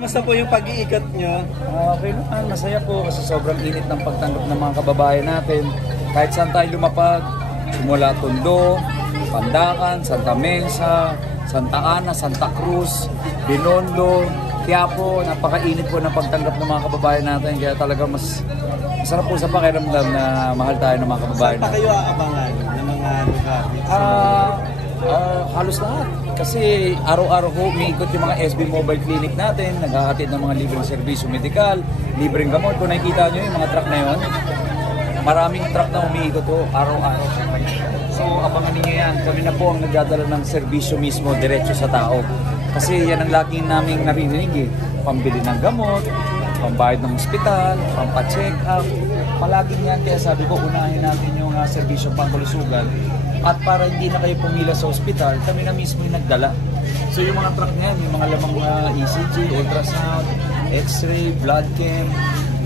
Kamusta po yung pag-iikot nyo? Okay naman, masaya po kasi sobrang init ng pagtanggap ng mga kababayan natin. Kahit saan tayo lumapag, simula Tondo, Pandacan, Santa Mesa, Santa Ana, Santa Cruz, Binondo, Quiapo, napakainit po ng pagtanggap ng mga kababayan natin. Kaya talaga masarap po sa pakiramdam na mahal tayo ng mga kababayan natin. Saan pa kayo aabangan ng mga lugar? Halos lahat. Kasi araw-araw ko umiikot yung mga SB Mobile Clinic natin, naghahatid ng mga libreng serbisyo medikal, libreng gamot. Kung nakikita nyo yung mga truck na yun, maraming truck na umiikot po araw-araw. So abangan niyo yan, kami na po ang nagdadala ng serbisyo mismo diretso sa tao. Kasi yan ang laging naming narinig eh, pambili ng gamot, pambayad ng ospital, pampacheck up, palaging yan. Kaya sabi ko, unahin natin yung serbisyo pangkalusugan. At para hindi na kayo pumila sa ospital, kami na mismo yung nagdala. So yung mga truck na yan, yung mga lamang ECG, ultrasound, x-ray, blood cam,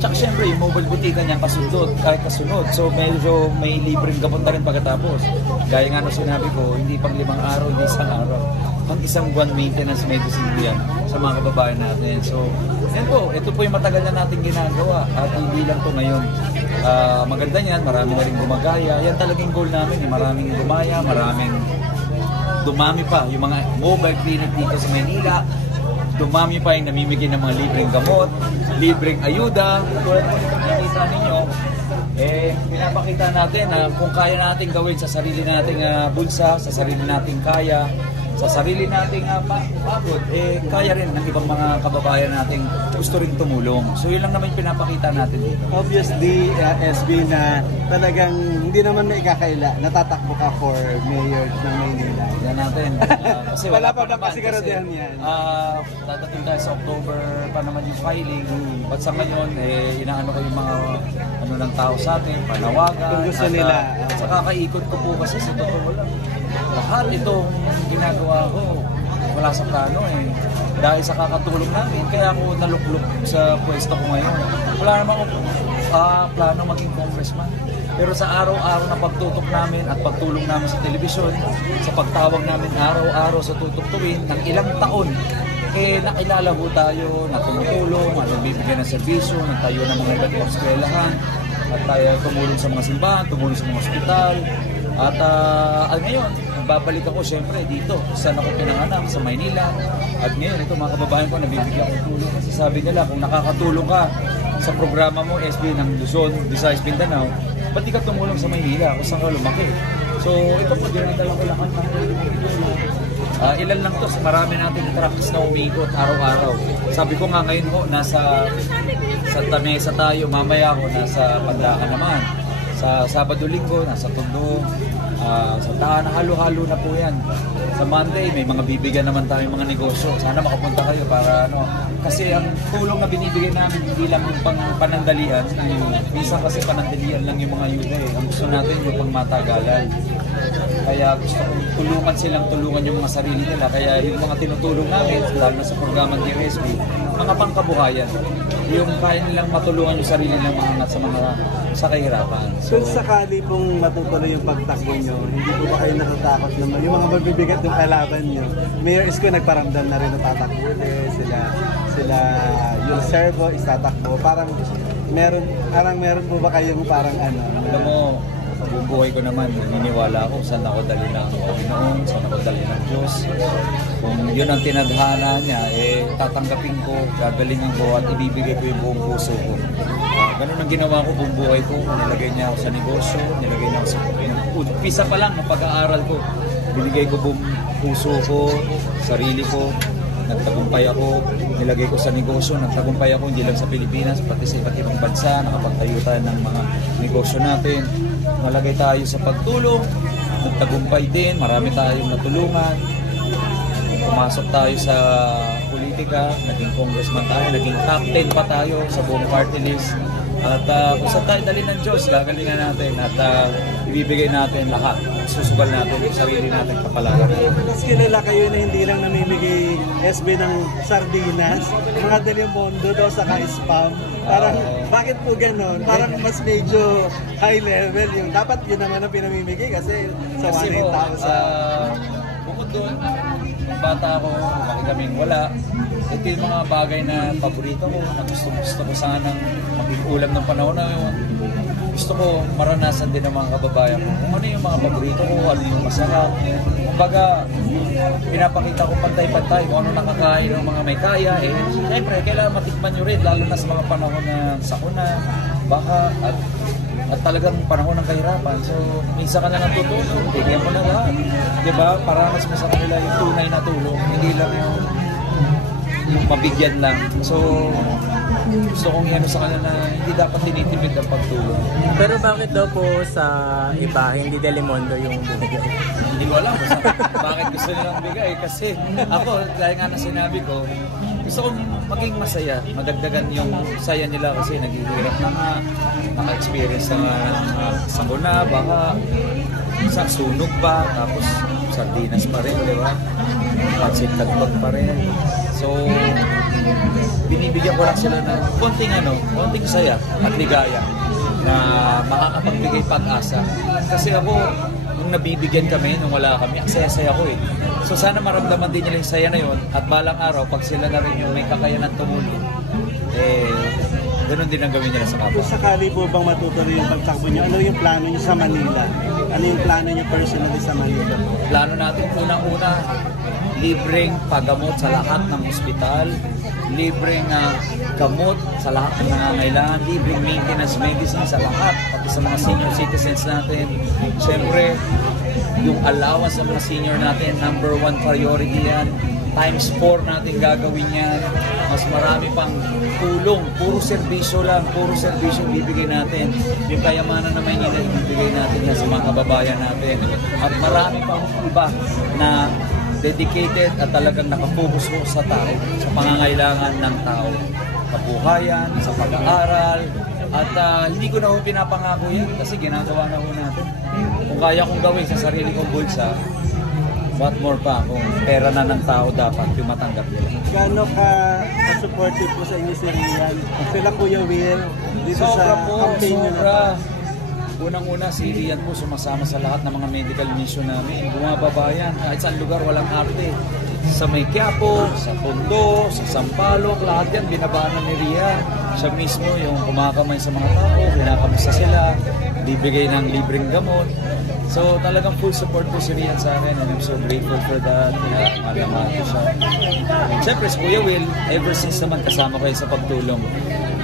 tsaka syempre yung mobile butika niya kasunod. So medyo may libreng gamot na rin pagkatapos. Gaya nga na sinabi ko, hindi pang 5 araw, hindi isang araw. Ang isang buwan maintenance medicine yan sa mga kababayan natin. So yan po, ito po yung matagal na natin ginagawa at hindi lang po ngayon. Maganda yan, marami na rin gumagaya. Yan talagang goal namin, maraming gumaya, maraming dumami pa yung mga mobile clinic dito sa Manila. Dumami pa yung namimigay ng mga libreng gamot, libreng ayuda. Tulad po nito nakikita ninyo, pinapakita natin na kung kaya natin gawin sa sarili nating bulsa, sa sarili nating kaya, sa sarili nating pagod, kaya rin ng ibang mga kababayan nating gusto rin tumulong. So yun lang naman yung pinapakita natin dito. Obviously, SB, na talagang hindi naman may ikakaila, natatakbo ka for mayor ng Maynila. Yan natin. Kasi wala pa naman kasi karadihan yan. Dadating tayo sa October pa naman yung filing. But sa ngayon, inaano ko yung mga ng tao sa atin, panawagan. Kung gusto nila. Sa kakaikot ko po kasi sa totoo lang. Lahat itong ginagawa ko, wala sa plano eh. Dahil sa kakatulong namin, kaya ako naluklok sa pwesto ko ngayon. Wala naman ako plano maging congressman. Pero sa araw-araw na pagtutok namin at pagtulong namin sa telebisyon, sa pagtawag namin araw-araw sa tutuktuin ng ilang taon, nakilala ho tayo, na tumutulong, at nagbibigay ng serbisyo, nagtayo ng mga iba't ibang eskwelahan, at tayo tumulong sa mga simbahan, tumulong sa mga ospital. At ngayon, babalik ako syempre dito, saan ako pinanganak, sa Maynila. At ngayon, ito mga kababayan ko, nabibigyan akong tulong. Kasi sabi nila, kung nakakatulong ka sa programa mo, SB ng Luzon, Visayas, Mindanao, ba't di ka tumulong sa Maynila kung saan ka lumaki? So, ito po, dinadala ko lahat ng tulong. Ilan lang to, marami natin trucks na umiikot araw-araw. Sabi ko nga ngayon ho, nasa Santa Mesa tayo, mamaya ho, nasa Pandacan naman. Sa Sabado-Linggo, nasa Tondo, sa Tahan, halo-halo na po yan. Sa Monday, may mga bibigyan naman tayong mga negosyo. Sana makapunta kayo para kasi ang tulong na binibigay namin, hindi lang yung panandalian. Minsan kasi panandalian lang yung mga ayuda eh. Ang gusto natin yung pangmatagalan. Kaya gusto kong tulungan yung mga sarili nila. Kaya yung mga tinutulong namin, lalo na sa programa ng DRSB, mga pangkabuhayan. Yung kaya nilang matulungan yung sarili ng mga sa kahirapan. So, kung sakali pong matutuloy yung pagtakbo nyo, hindi po ba kayo natatakot naman? Yung mga mabibigat yung kalaban nyo, Mayor Isko nagparamdam na rin na tatakbo ulit, sila yung servo is tatakbo. Parang meron po ba kayong parang Alam mo, buong buhay ko naman, naniniwala ako saan ako dali ng Panginoon, saan ako dali ng Diyos. Kung yun ang tinadhana niya, tatanggapin ko, gagalingan ko at ibibigay ko yung buong puso ko. Ganun ang ginawa ko buong buhay ko. Nilagay niya ako sa negosyo, nilagay niya ako sa umpisa pa lang ng pag-aaral ko. Binigay ko buong puso ko, sarili ko, nagtagumpay ako, nilagay ko sa negosyo, nagtagumpay ako hindi lang sa Pilipinas, pati sa iba't ibang bansa, nakapagtayo tayo ng mga negosyo natin. Malagay tayo sa pagtulong, nagtagumpay din, marami tayong natulungan. Pumasok tayo sa politika, naging congressman tayo, naging top 10 pa tayo sa buong party list. At kung saan tayo dali ng Diyos, gagalingan natin at ibibigay natin lahat. Susugal natin yung sarili natin kapalaran. Mas kilala kayo na hindi lang namimigay SB ng sardinas, mga Del Mundo daw saka spam. Parang, bakit po ganon? Parang mas medyo high level yung dapat yun naman ang pinamimigay kasi sa 1,000. Bukod doon, bata ako, laki kaming wala. ito yung mga bagay na paborito ko, na gusto ko sanang maging ulam ng panahon na yun. Gusto ko maranasan din ng mga kababayan ko kung ano yung mga paborito ko, ano yung masarap. Kumbaga, pinapakita ko pantay-pantay kung ano nakakain ng mga may kaya. Siyempre, kailangan matikman nyo rin, lalo na sa mga panahon na sakuna, baka, at talagang panahon ng kahirapan. So, minsan ka na lang tutulong, bigyan mo na lahat. Diba? Para mas sa kanila yung tunay na tulong, hindi lang yung mabigyan lang. So, gusto kong ano sa kanila na hindi dapat tinitipid ang pagtulong. Pero bakit daw po sa iba, hindi Delimondo yung binigay? Hindi ko alam kung bakit gusto nilang bigay. Kasi ako, dahil nga na sinabi ko, gusto kong maging masaya, madagdagan yung saya nila kasi naghihirap na nga, naka-experience na nga sakuna, baka sa sunog ba, tapos sardinas pa rin, di ba? Pansit tagpag pa rin. So, binibigyan ko lang sila ng konting saya at ligaya na makakapagbigay pag-asa. Kasi ako, nung nabibigyan kami, nung wala kami, ang saya-saya ko eh. So sana maramdaman din nila yung saya na yun at balang araw, pag sila na rin yung may kakayanan tumulong, ganun din ang gawin nila sa kapwa. Kung sakali po bang matutuloy yung pagtakbo nyo, ano yung plano nyo sa Manila? Ano yung plano nyo personally sa Manila? Plano natin unang-una, libreng paggamot sa lahat ng ospital, libreng gamot sa lahat ng nangangailangan, libreng maintenance medicine sa lahat, pati sa mga senior citizens natin. Siyempre, yung allowance ng mga senior natin, number 1 priority yan. Times 4 natin gagawin yan. Mas marami pang tulong, puro serbisyo lang, puro serbisyo bibigay natin. Yung kayamanan na Maynila, bibigay natin yan sa mga kababayan natin. At marami pang iba na dedicated at talagang nakafocus ko sa tao, sa pangangailangan ng tao. Kabuhayan, sa pag-aaral, at hindi ko na ho pinapangako yan kasi ginagawa na ho natin. Kung kaya kong gawin sa sarili kong bulsa, what more pa kung pera na ng tao dapat yung matanggap nila. Gaano ka-supportive po sa inyo si Rian? Sila Kuya Will, dito sa campaign nyo na to? Unang-una, si Rian po sumasama sa lahat ng mga medical mission namin. Bumababayan, kahit saan lugar walang arte. Sa May Quiapo, sa Tondo, sa Sampaloc, lahat yan binabaanan ni Rian. Siya mismo yung kumakamay sa mga tao, kinakamusta sila, bibigay ng libreng gamot. So talagang full support po si Rian sa akin and I'm so grateful for that. Malamang ko siya. Siyempre si Kuya Will, ever since naman kasama ko sa pagtulong.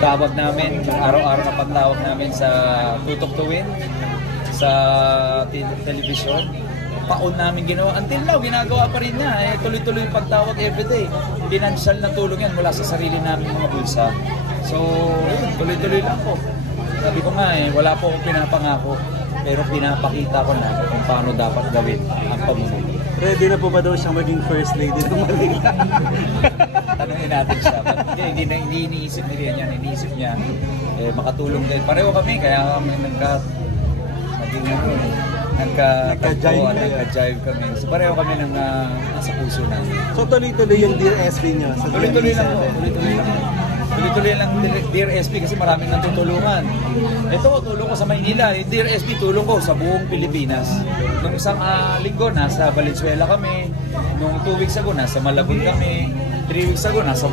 Tawag namin, araw-araw na pagtawag namin sa Tutok to Win, sa television. Paon namin ginawa. Until now, ginagawa pa rin niya. Tuloy-tuloy yung pagtawag everyday. Financial na tulong yan mula sa sarili namin mga bulsa. So, tuloy-tuloy lang po. Sabi ko nga wala po akong pinapangako. Pero pinapakita ko na kung paano dapat gawin ang pamumuno. Ready na po ba daw siyang maging first lady ng Manila? Tanungin natin siya. Hindi iniisip ni Rian yan. Iniisip niya makatulong din. Pareho kami, kaya kami nagka-jive kami. So pareho kami nang nasa puso na. So tuloy-tuloy yung Dear SB nyo? Tuloy-tuloy lang po. Tuloy-tuloy lang Dear SB kasi maraming nang tutulungan. Ito, tulong ko sa Maynila. Yung Dear SB, tulong ko sa buong Pilipinas. Nung isang linggo, nasa Valenzuela kami. Nung 2 weeks ago, nasa Malabon kami. 3 weeks ago, nasa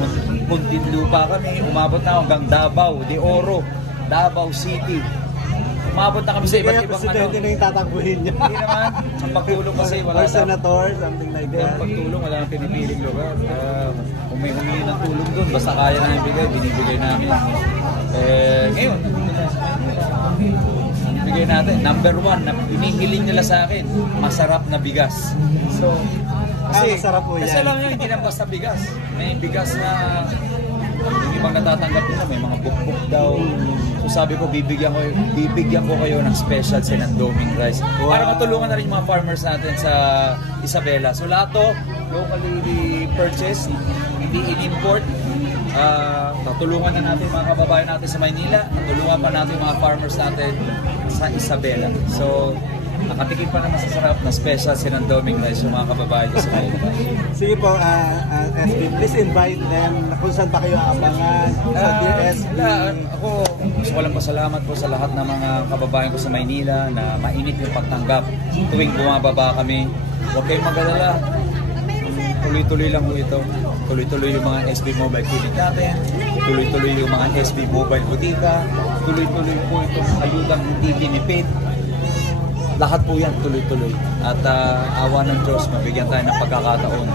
Muntinlupa kami. Umabot na hanggang Davao, De Oro, Davao City. Umabot na kami sa iba't ibang Presidente na yung tatakbuhin niya. Hindi naman. Ang pagtulong kasi wala Or senator, something like that. Ang pagtulong, wala nang pinipiling lugar. Kung may humingi ng tulong doon, basta kaya namin bigay, binibigay namin. Ngayon, bigay natin. Number 1, na hinihiling nila sa akin, masarap na bigas. So, masarap po yan. Kasi alam nyo, hindi lang basta bigas. May bigas na yung ibang natatanggap nila, may mga bukbuk daw. So sabi ko, bibigyan ko kayo ng special sinandoming rice. Wow. Para matulungan na rin yung mga farmers natin sa Isabela. So lahat to, locally purchased, hindi in-import. Tutulungan na natin mga kababayan natin sa Maynila. Tutulungan pa natin mga farmers natin sa Isabela. So, nakatikim pa naman sa sarap na special sinandoming rice yung mga kababayan ko sa Maynila. Sige po, SB, please invite them kung saan pa kayo abangan sa Dear SB. Ako, gusto ko lang pasalamat po sa lahat ng mga kababayan ko sa Maynila na mainit yung pagtanggap tuwing bumababa kami. Huwag kayong mag-alala. tuloy-tuloy lang po ito. Tuloy-tuloy yung mga SB Mobile Clinic natin, tuloy-tuloy yung mga SB Mobile Butika, tuloy-tuloy po itong ayudang hindi tinipid. Lahat po yan tuloy-tuloy. At awa ng Diyos, mabigyan tayo ng pagkakataon.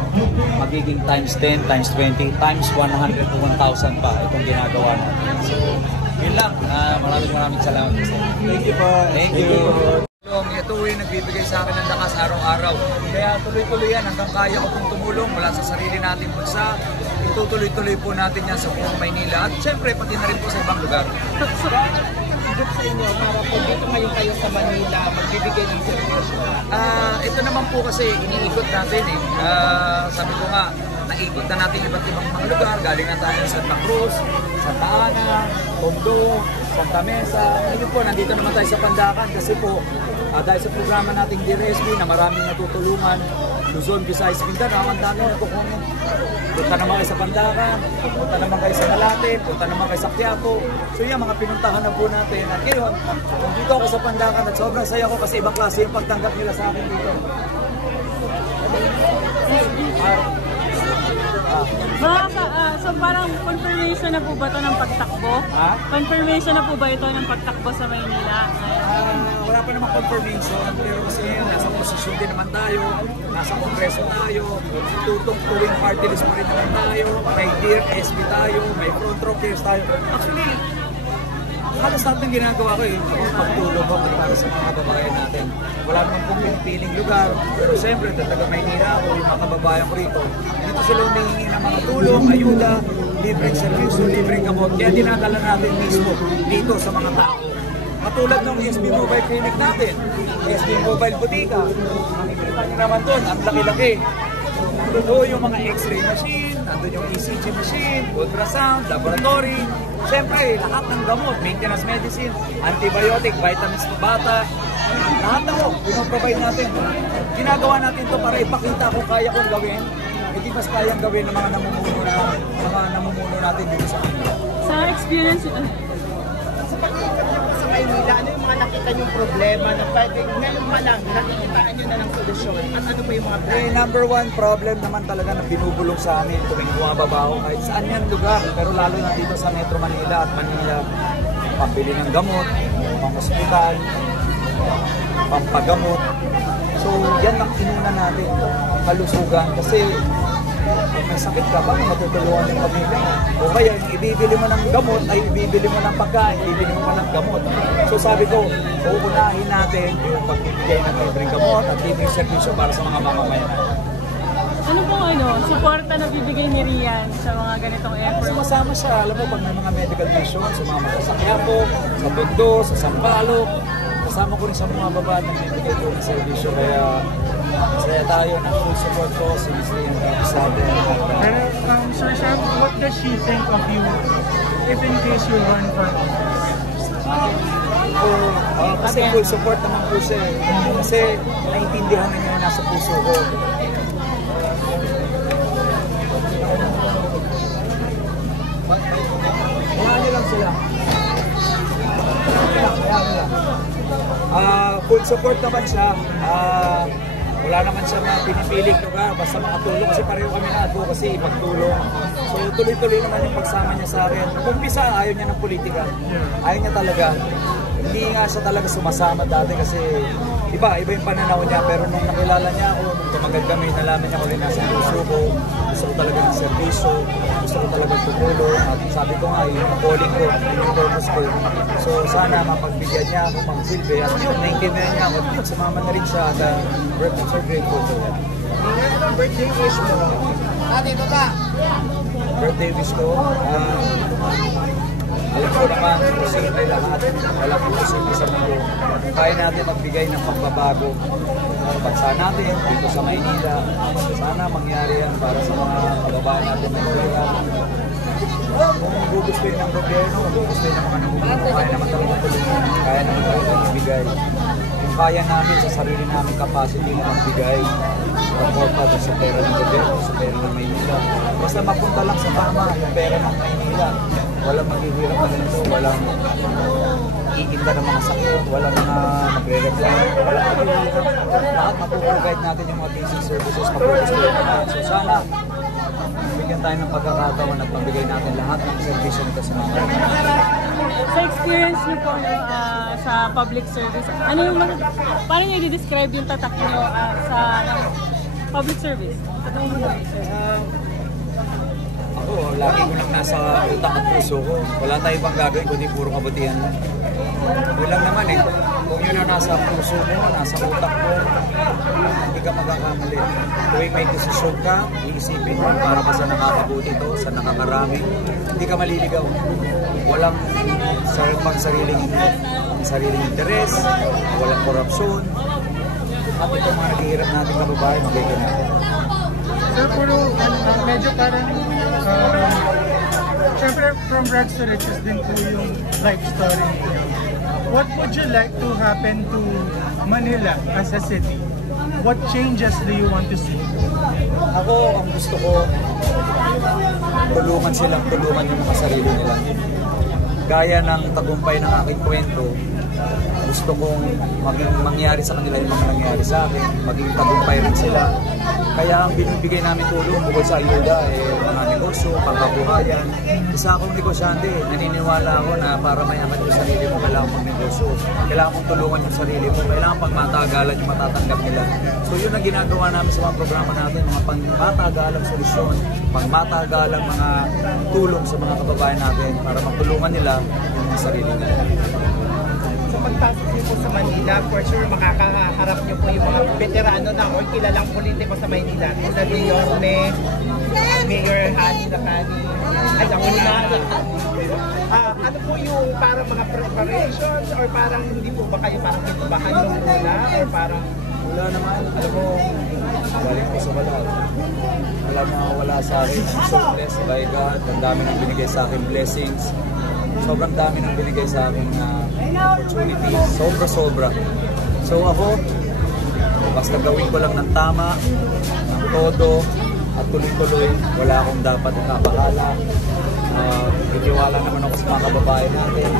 Magiging times 10, times 20, times 100 to 1,000 pa itong ginagawa natin. So, yun lang. Maraming salamat po sa inyo. Thank you po. Thank you. Ito yung nagbibigay sa akin ng lakas araw-araw. Kaya tuloy-tuloy yan hanggang kaya ko pong tumulong mula sa sarili nating bansa. Itutuloy-tuloy po natin yan sa buong Maynila. At syempre, pati na rin po sa ibang lugar. Higit sa inyo para po dito ngayon kayo sa Manila magbibigay ng servisyo? Ito naman po kasi iniikot natin eh. Sabi ko nga, naikot na natin iba't ibang mga lugar. Galing na tayo sa Santa Cruz, Santa Ana, Tondo, Santa Mesa. Ngayon po, nandito naman tayo sa Pandacan kasi po dahil sa programa nating DRSB na maraming natutulungan, Luzon, Visayas, Mindanao, ang dami na kung punta naman kayo sa Pandacan, punta naman kayo sa Malate, punta naman kayo sa Quiapo. So yan, mga pinuntahan na po natin. At ngayon, nandito ako sa Pandacan at sobrang saya ko kasi ibang klase yung pagtanggap nila sa akin dito. So parang confirmation na po ba ito ng pagtakbo? Ha? Confirmation na po ba ito ng pagtakbo sa Maynila? Wala pa namang confirmation, pero kasi nasa posisyon din naman tayo, nasa kongreso tayo, tutong tuwing party list pa rin naman tayo, may Dear SB tayo, may front row cares tayo. Actually, halos lahat ng ginagawa ko pagtulong ko para sa mga kababayan natin. Wala naman pong pinipiling lugar, pero siyempre, taga Maynila ako, yung mga kababayan ko rito, dito sila humihingi ng mga tulong, ayuda, libreng servisyo, libreng gamot, kaya dinadala natin mismo dito sa mga tao. Katulad ng SB Mobile Clinic natin, SB Mobile Butika, makikita nyo naman doon, ang laki-laki. Doon yung mga x-ray machine, nandun yung ECG machine, ultrasound, laboratory. Siyempre, lahat ng gamot, maintenance medicine, antibiotic, vitamins ng bata, lahat na ko, pinoprovide natin. Ginagawa natin to para ipakita kung kaya kong gawin, hindi mas kayang gawin ng mga namumuno natin dito sa akin. Sa experience, Sa pagkikita niyo po sa Maynila, ano yung mga nakita niyong problema na pwede ngayon pa lang nakikitaan niyo na ng solusyon? At ano pa yung mga Number one problem naman talaga na binubulong sa amin tuwing bumababa ako kahit saan yan lugar, pero lalo na dito sa Metro Manila at Manila, pambili ng gamot, pang-hospital, pampagamot. So yan ang inuna natin, kalusugan, kasi kung may sakit ka, baka matutulungan yung pamilya. O kaya, ibibili mo ng gamot, ay ibibili mo ng pagkain, ibibili mo pa ng gamot. So sabi ko, uunahin natin yung pagbibigay ng libreng gamot at libreng servisyo para sa mga mamamayan. ano pong suporta na bibigay ni Rian sa mga ganitong effort? Sumasama siya, alam mo, pag may mga medical mission, sumama ka sa Quiapo, sa Tondo, sa Sampaloc, kasama ko rin sa mga baba na bibigay ko ng servisyo. Kaya masaya tayo na full support ko si Ms. Rian Rapisade. Sir Shab, what does she think of you if in case you run for office? Kasi full support naman po siya eh. Kasi naiintindihan na niya nasa puso ko. Kailangan niyo lang sila. Full support naman siya. Wala naman siya na pinipiling lugar, basta makatulong kasi pareho kami na advocacy, magtulong. So tuloy-tuloy naman yung pagsama niya sa akin. Nung umpisa, ayaw niya ng politika. Ayaw niya talaga. Hindi nga siya talaga sumasama dati kasi iba yung pananaw niya. Pero nung nakilala niya ako, nung tumagal kami, nalaman niya ko rin nasa puso ko. Gusto ko talaga ng servisyo, gusto ko talaga tumulong. At sabi ko nga, yung calling ko, yung purpose ko. So sana mapagbigyan niya ako pang silbi. At yun, naintindihan niya ako. Sumama na rin siya at birthday so grateful to him. Anong birthday wish mo? Dito ka! Birthday wish ko, alam ko naman, posible lahat. Wala po posible sa mundo. Kaya natin magbigay ng pagbabago ng bansa natin dito sa Maynila. Sana mangyari yan para sa mga kababayan natin na Maynila. Kung gugustuhin ng gobyerno, gugustuhin ng mga namumuno, kaya naman talaga tulungan, kaya naman talaga magbigay. Kung kaya namin sa sarili namin capacity na magbigay, pagporta sa pera ng gobyerno, sa pera ng Maynila. Basta mapunta lang sa tama yung pera ng Maynila. walang maghihirap ng gusto, walang iinda ng mga sakit, walang mga nagre-reklamo, walang maghihirap. Lahat mapuprovide natin yung mga basic services, mapuprovide natin. So sana, bigyan tayo ng pagkakataon at magbigay natin lahat ng servisyo nito sa mga Sa experience niyo po sa public service, ano yung paano niyo i-describe yung tatak niyo sa public service? Sa public service? Ako, lagi ko lang nasa utak at puso ko. Wala tayong ibang gagawin kundi puro kabutihan lang. Yun lang naman eh. Kung yun ang nasa puso mo, nasa utak mo, hindi ka magkakamali. Tuwing may desisyon ka, iisipin mo para ba sa nakakabuti ito, sa nakakarami, hindi ka maliligaw. Walang sariling interes, walang korupsyon. At itong mga naghihirap natin kababayan, magiging natin. Sir, puro medyo parang syempre from rags to riches din po yung life story niyo. What would you like to happen to Manila as a city? What changes do you want to see? Ako, ang gusto ko, tulungan yung mga sarili nila. Gaya ng tagumpay ng aking kwento, gusto kong mangyari sa kanila yung mga nangyari sa akin, maging tagumpay rin sila. Kaya ang binibigay namin tulong bukod sa ayuda, mga negosyo, pangkabuhayan. Isa akong negosyante, naniniwala ako na para mayaman yung sarili mo, kailangan magnegosyo. Kailangan mong tulungan yung sarili mo, kailangan pangmatagalan yung matatanggap nila. So yun ang ginagawa namin sa mga programa natin, mga pangmatagalang solusyon, pangmatagalang mga tulong sa mga kababayan natin para matulungan nila yung mga sarili nila. So pagpasok niyo po sa Manila, for sure makakaharap niyo po yung mga veterano na o kilalang politiko sa Manila. Tulad ni Yorme, Mayor Hani Lacani, ay ako na. Ano po yung parang mga preparations or parang hindi po ba kayo parang kinabahan nung muna or parang Wala naman, alam mo, galing ko sa wala. Wala sa akin. I'm so blessed by God. Ang dami nang binigay sa akin blessings. Sobrang dami nang binigay sa akin opportunities. Sobra-sobra. So ako, basta gawin ko lang ng tama, ng todo, at tuloy-tuloy. Wala akong dapat ikabahala. Nagtiwala naman ako sa mga kababayan natin.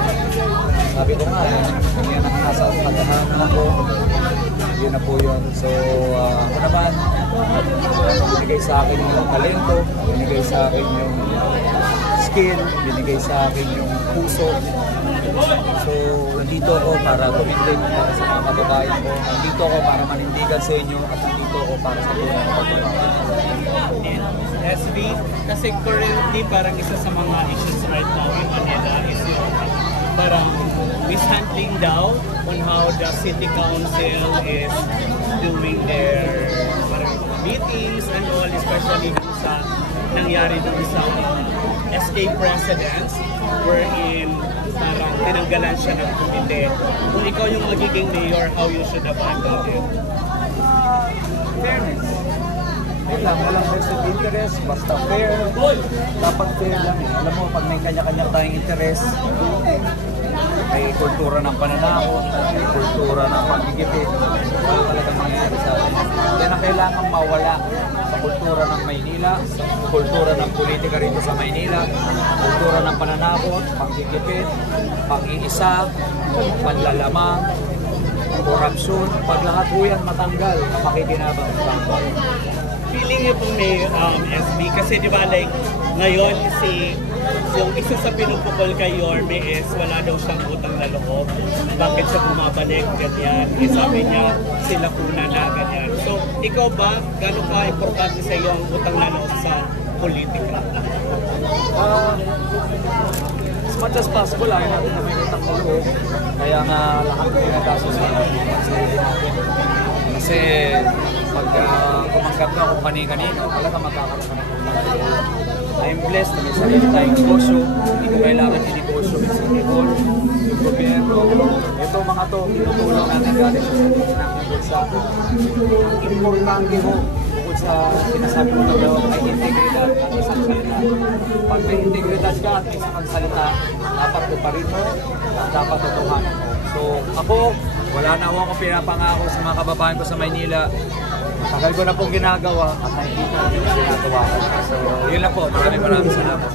Sabi ko nga, yan ang nasa katahanan ako. Yun na po yun. So, ako naman, binigay sa akin yung talento, binigay sa akin yung skill, binigay sa akin yung puso. So, nandito ako para tumindig para sa mga kababayan ko. Nandito ako para manindigan sa inyo at nandito ako para sa tunay na pagbabago. SB, kasi currently parang isa sa mga issues right now in Manila is yung parang mishandling daw on how the city council is doing their parang meetings and all, especially dun sa nangyari dun sa SK presidents wherein parang tinanggalan siya ng komite. Kung ikaw yung magiging mayor, how you should have handled it? Fairness. Walang vested interest, basta fair. Dapat fair lang eh. Alam mo, pag may kanya-kanya tayong interest, may kultura ng pananakot, may kultura ng pagigipit, wala talagang mangyayari sa atin. Yan ang kailangan mawala sa kultura ng Maynila, kultura ng politika rito sa Maynila, kultura ng pananakot, pagigipit, pag-iisa, panlalamang, korupsyon. Pag lahat po yan matanggal, makikinabang sa bayan. Feeling niyo po may SB kasi di ba like ngayon yung isa sa pinupukol kay Yorme is wala daw siyang utang na loob. Bakit siya bumabalik, ganyan. Sabi niya sila kuna na, ganyan. So ikaw ba, gano'n ka importante sa iyo ang utang na loob sa politika? As much as possible, ayaw natin na may utang na loob. Kaya nga lahat ng pinagasos sa sarili natin. Kasi pag kumanggap ka kung kani-kanino, talaga magkakaroon ka ng utang na loob. I'm blessed na may sarili tayong negosyo. Hindi ko kailangan i-negosyo yung City Hall, yung gobyerno. Ito mga to, tinutulong natin galing sa sarili natin bulsa. Ang importante ho, bukod sa sinasabi ko na loob, ay integridad at isang salita. Pag may integridad ka at isang salita, dapat tuparin mo at dapat tutuhanan mo. So ako, wala na ako pinapangako sa mga kababayan ko sa Maynila. Tagal ko na pong ginagawa at nakikita ko yung ginagawa ko. So, yun lang po. Maraming salamat.